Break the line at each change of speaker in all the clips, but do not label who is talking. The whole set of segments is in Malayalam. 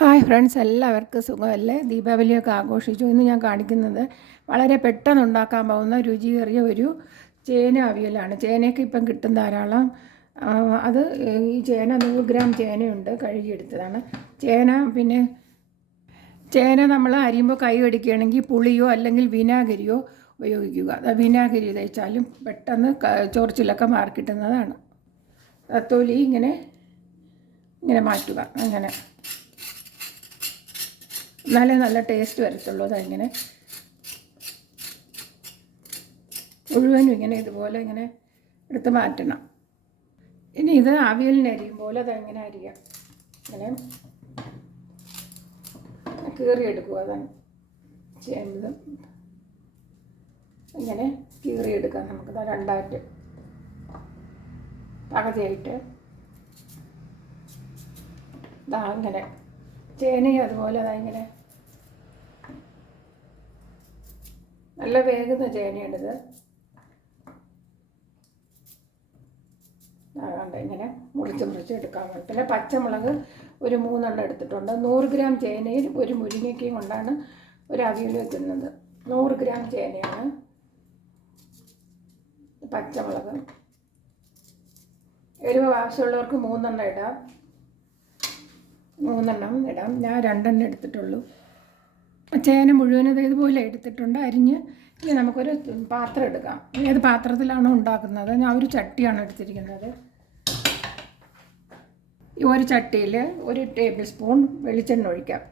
ഹായ് ഫ്രണ്ട്സ് എല്ലാവർക്കും സുഖമല്ലേ? ദീപാവലിയൊക്കെ ആഘോഷിച്ചു. ഇന്ന് ഞാൻ കാണിക്കുന്നത് വളരെ പെട്ടെന്ന് ഉണ്ടാക്കാൻ പോകുന്ന രുചിയേറിയ ഒരു ചേന അവിയലാണ്. ചേനയൊക്കെ ഇപ്പം കിട്ടും ധാരാളം. അത് ഈ ചേന നൂറ് ഗ്രാം ചേനയുണ്ട് കഴുകിയെടുത്തതാണ്. ചേന പിന്നെ ചേന നമ്മൾ അരിയുമ്പോൾ കൈ കടിക്കുകയാണെങ്കിൽ പുളിയോ അല്ലെങ്കിൽ വിനാഗിരിയോ ഉപയോഗിക്കുക. അത് വിനാഗിരി തയ്ച്ചാലും പെട്ടെന്ന് ചൊറിച്ചിലൊക്കെ മാറിക്കിട്ടുന്നതാണ്. തൊലി ഇങ്ങനെ ഇങ്ങനെ മാറ്റുക. അങ്ങനെ. എന്നാലേ നല്ല ടേസ്റ്റ് വരത്തുള്ളൂ. അതങ്ങനെ? മുഴുവനും ഇങ്ങനെ ഇതുപോലെ ഇങ്ങനെ എടുത്ത് മാറ്റണം. ഇനി ഇത് അവിയലിന് അരിയുമ്പോൾ അതെങ്ങനെ അരിയാം? ഇങ്ങനെ കീറിയെടുക്കുക. അതാണ് ചെയ്യുന്നത്. ഇങ്ങനെ കീറിയെടുക്കാം. നമുക്ക് രണ്ടായിട്ട് പകുതിയായിട്ട്. ദാ ഇങ്ങനെ ചേനയും അതുപോലെ ദാ ഇങ്ങനെ. നല്ല വേകുന്ന ചേനയുണ്ടത് അതുകൊണ്ട് ഇങ്ങനെ മുറിച്ച് മുറിച്ച് എടുക്കാൻ പിന്നെ പച്ചമുളക് ഒരു മൂന്നെണ്ണം എടുത്തിട്ടുണ്ട്. നൂറ് ഗ്രാം ചേനയിൽ ഒരു മുരിങ്ങയ്ക്കയും കൊണ്ടാണ് ഒരു അവിയൽ വെക്കുന്നത് നൂറ് ഗ്രാം ചേനയാണ് പച്ചമുളക്. എരിവ് ആവശ്യമുള്ളവർക്ക് മൂന്നെണ്ണം ഇടാം. മൂന്നെണ്ണം ഇടാം. ഞാൻ രണ്ടെണ്ണം എടുത്തിട്ടുള്ളൂ. ചേന മുഴുവനത് ഇതുപോലെ എടുത്തിട്ടുണ്ട്. അരിഞ്ഞ് ഇനി നമുക്കൊരു പാത്രം എടുക്കാം. ഏത് പാത്രത്തിലാണോ ഉണ്ടാക്കുന്നത്? ഞാൻ ഒരു ചട്ടിയാണ് എടുത്തിരിക്കുന്നത്. ഈ ഒരു ചട്ടിയിൽ ഒരു ടേബിൾ സ്പൂൺ വെളിച്ചെണ്ണ ഒഴിക്കാം.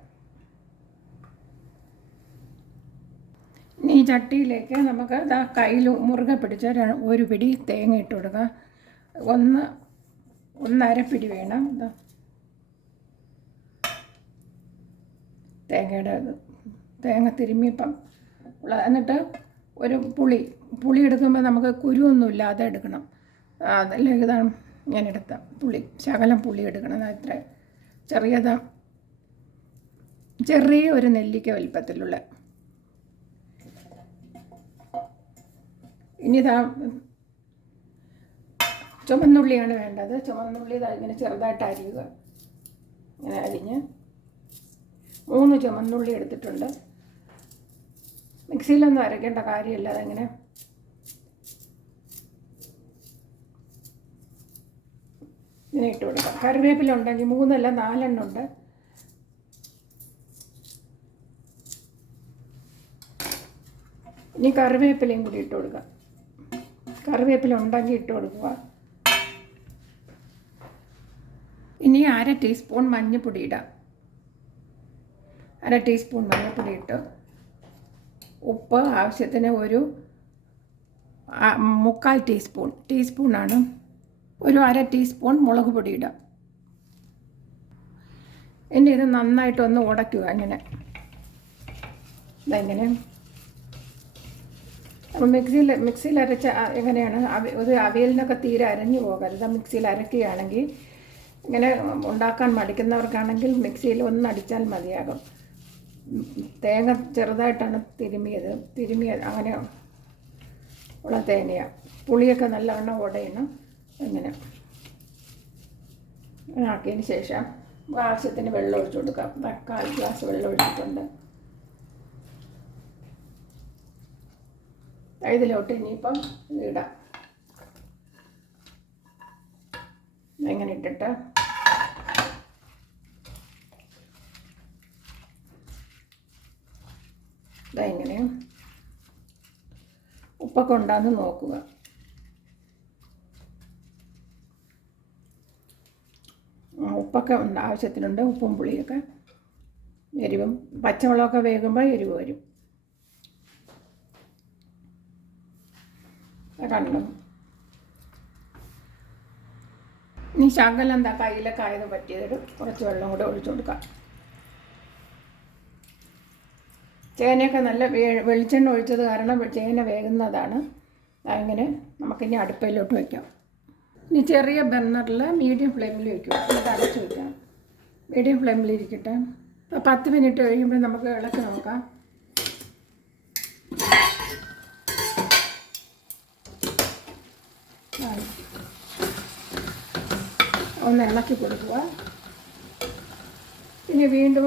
ഈ ചട്ടിയിലേക്ക് നമുക്ക് ഇതാ കയ്യിൽ മുറുകെ പിടിച്ച ഒരു പിടി തേങ്ങ ഇട്ട് കൊടുക്കുക ഒന്ന് ഒന്നര പിടി വേണം. ഇതാ തേങ്ങയുടെ ഇത് തേങ്ങ തിരുമ്മിപ്പം എന്നിട്ട് ഒരു പുളി പുളി എടുക്കുമ്പോൾ നമുക്ക് കുരുവൊന്നും ഇല്ലാതെ എടുക്കണം. അതല്ലെങ്കിൽ ഇതാണ് ഞാൻ എടുത്ത പുളി ശകലം പുളി എടുക്കണം. അത്ര ചെറിയതാ ചെറിയ ഒരു നെല്ലിക്ക വലിപ്പത്തിലുള്ള. ഇനി ഇതാ ചുമന്നുള്ളിയാണ് വേണ്ടത്. ചുമന്നുള്ളി ഇതാ ഇങ്ങനെ ചെറുതായിട്ട് അരിയുക. ഇങ്ങനെ അരിഞ്ഞ് മൂന്ന് ചുമന്നുള്ളി എടുത്തിട്ടുണ്ട്. മിക്സിയിലൊന്നും അരയ്ക്കേണ്ട കാര്യമില്ല അതെങ്ങനെ? ഇങ്ങനെ ഇട്ട് കൊടുക്കാം. കറിവേപ്പില ഉണ്ടെങ്കിൽ മൂന്നല്ല നാലെണ്ണം ഉണ്ട്. ഇനി കറിവേപ്പിലയും കൂടി ഇട്ട് കൊടുക്കാം. കറിവേപ്പില ഉണ്ടെങ്കിൽ ഇട്ട് കൊടുക്കുക. ഇനി അര ടീസ്പൂൺ മഞ്ഞൾപ്പൊടി ഇടാം. അര ടീസ്പൂൺ മഞ്ഞൾപ്പൊടി ഇട്ട് ഉപ്പ് ആവശ്യത്തിന് ഒരു മുക്കാൽ ടീസ്പൂൺ ടീസ്പൂണാണ് ഒരു അര ടീസ്പൂൺ മുളക് പൊടി ഇടാം ഇനി ഇത് നന്നായിട്ടൊന്ന് ഉടയ്ക്കുക ഇങ്ങനെ. ഇതെങ്ങനെ? അപ്പം മിക്സിയിൽ മിക്സിയിൽ അരച്ച എങ്ങനെയാണ്? ഒരു അവിയലിനൊക്കെ തീരെ അരഞ്ഞു പോകരുത്. മിക്സിയിൽ അരക്കുകയാണെങ്കിൽ ഇങ്ങനെ ഉണ്ടാക്കാൻ മടിക്കുന്നവർക്കാണെങ്കിൽ മിക്സിയിൽ ഒന്ന് അടിച്ചാൽ മതിയാകും. തേങ്ങ ചെറുതായിട്ടാണ് തിരുമിയത്. തിരുമിയത് അങ്ങനെ ഉള്ള തേങ്ങയാണ് പുളിയൊക്കെ നല്ലവണ്ണം ഉടയണം. ഇങ്ങനെ ആക്കിയതിന് ശേഷം ആവശ്യത്തിന് വെള്ളം ഒഴിച്ചു കൊടുക്കാം. കാൽ ഗ്ലാസ് വെള്ളം ഒഴിച്ചിട്ടുണ്ട്. ഇതിലോട്ട് ഇനിയിപ്പം ഇടാം. ഇങ്ങനെ ഇട്ടിട്ട് ഇതാ ഇങ്ങനെ ഉപ്പൊക്കെ ഉണ്ടാന്ന് നോക്കുക ഉപ്പൊക്കെ ആവശ്യത്തിനുണ്ട് ഉപ്പും പുളിയൊക്കെ. എരിവും പച്ചമുളകൊക്കെ വേകുമ്പോൾ എരിവ് വരും. കണ്ടു ഇനി ശകലം എന്താ കയ്യിലൊക്കെ ആയത് കുറച്ച് വെള്ളം കൂടെ ഒഴിച്ചു കൊടുക്കാം ചേനയൊക്കെ നല്ല വെളിച്ചെണ്ണ ഒഴിച്ചത് കാരണം ചേന വേകുന്നതാണ്. അങ്ങനെ നമുക്കിനി അടുപ്പയിലോട്ട് വയ്ക്കാം. ഇനി ചെറിയ ബർണറിൽ മീഡിയം ഫ്ലെയിമിൽ വയ്ക്കും. എന്നിട്ട് അടച്ച് വയ്ക്കാം. മീഡിയം ഫ്ലെയിമിൽ ഇരിക്കട്ടെ. അപ്പോൾ പത്ത് മിനിറ്റ് കഴിയുമ്പോൾ നമുക്ക് ഇളക്കി നോക്കാം. ഒന്ന് ഇളക്കി കൊടുക്കുക. ഇനി വീണ്ടും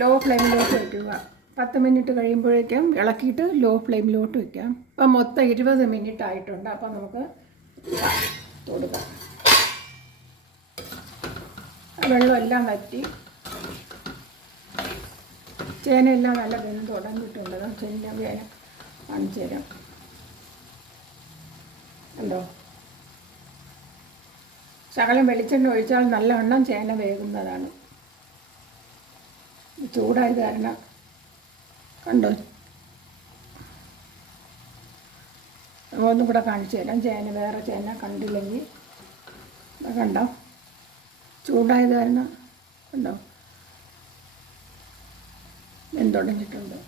ലോ ഫ്ലെയിമിലോട്ട് വയ്ക്കുക. പത്ത് മിനിറ്റ് കഴിയുമ്പോഴേക്കും ഇളക്കിയിട്ട് ലോ ഫ്ലെയിമിലോട്ട് വെക്കാം. ഇപ്പം മൊത്തം ഇരുപത് മിനിറ്റ് ആയിട്ടുണ്ട്. അപ്പം നമുക്ക് കൊടുക്കാം വെള്ളമെല്ലാം വറ്റി. ചേനയെല്ലാം നല്ല വെന്ത് തുടങ്ങിയിട്ടുണ്ട്. ചേന വേന കാണിച്ചു തരാം കണ്ടോ? ശകലം വെളിച്ചെണ്ണ ഒഴിച്ചാൽ നല്ലവണ്ണം ചേന വേകുന്നതാണ്. ചൂടായത് കാരണം കണ്ടോ? ഒന്നും കൂടെ കാണിച്ചു തരാം. ചേന വേറെ ചേന കണ്ടില്ലെങ്കിൽ. കണ്ടോ? ചൂടായത് കാരണം കണ്ടോ? വെന്തുടങ്ങിയിട്ടുണ്ട്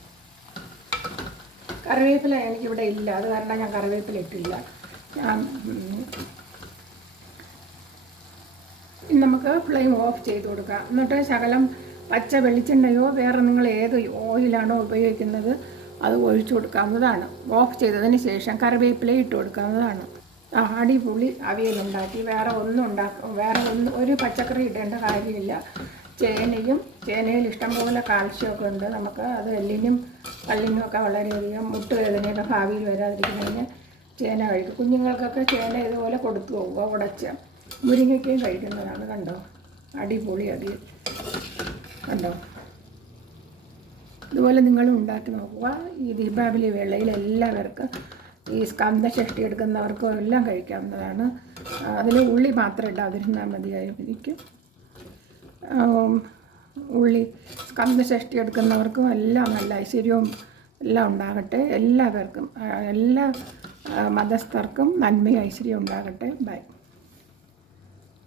കറിവേപ്പില എനിക്കിവിടെ ഇല്ല. അത് കാരണം ഞാൻ കറിവേപ്പില ഇട്ടില്ല. ഞാൻ നമുക്ക് ഫ്ലെയിം ഓഫ് ചെയ്ത് കൊടുക്കാം. എന്നിട്ട് ശകലം പച്ച വെളിച്ചെണ്ണയോ വേറെ നിങ്ങൾ ഏത് ഓയിലാണോ ഉപയോഗിക്കുന്നത് അത് ഒഴിച്ചു കൊടുക്കാവുന്നതാണ്. ഓഫ് ചെയ്തതിന് ശേഷം കറിവേപ്പില ഇട്ട് കൊടുക്കാവുന്നതാണ്. അടിപൊളി അവിയലുണ്ടാക്കി വേറെ ഒന്നും ഉണ്ടാക്കും വേറെ ഒന്നും ഒരു പച്ചക്കറി ഇടേണ്ട കാര്യമില്ല. ചേനയും ചേനയിൽ ഇഷ്ടംപോലെ കാൽഷ്യമൊക്കെ ഉണ്ട്. നമുക്ക് അത് എല്ലിനും കല്ലിനും ഒക്കെ വളരെയധികം മുട്ടുവേദനയൊക്കെ ഭാവിയിൽ വരാതിരിക്കുന്നതിന് ചേന കഴിക്കും. കുഞ്ഞുങ്ങൾക്കൊക്കെ ചേന ഇതുപോലെ കൊടുത്തു പോകുക ഉടച്ച്. മുരിങ്ങയ്ക്കയും കഴിക്കുന്നതാണ് കണ്ടോ? അടിപൊളി അവിയൽ. കണ്ടോ? അതുപോലെ നിങ്ങൾ ഉണ്ടാക്കി നോക്കുക. ഈ ദീപാവലി വേളയിൽ എല്ലാവർക്കും ഈ സ്കന്ധഷഷ്ടി എടുക്കുന്നവർക്കും എല്ലാം കഴിക്കാവുന്നതാണ്. അതിൽ ഉള്ളി മാത്രം ഇടാതിരുന്നാൽ മതിയായിരിക്കും. ഉള്ളി സ്കന്ധഷഷ്ടി എടുക്കുന്നവർക്കും എല്ലാം നല്ല ഐശ്വര്യവും എല്ലാം ഉണ്ടാകട്ടെ. എല്ലാവർക്കും എല്ലാ മതസ്ഥർക്കും നന്മയും ഐശ്വര്യവും ഉണ്ടാകട്ടെ. ബൈ.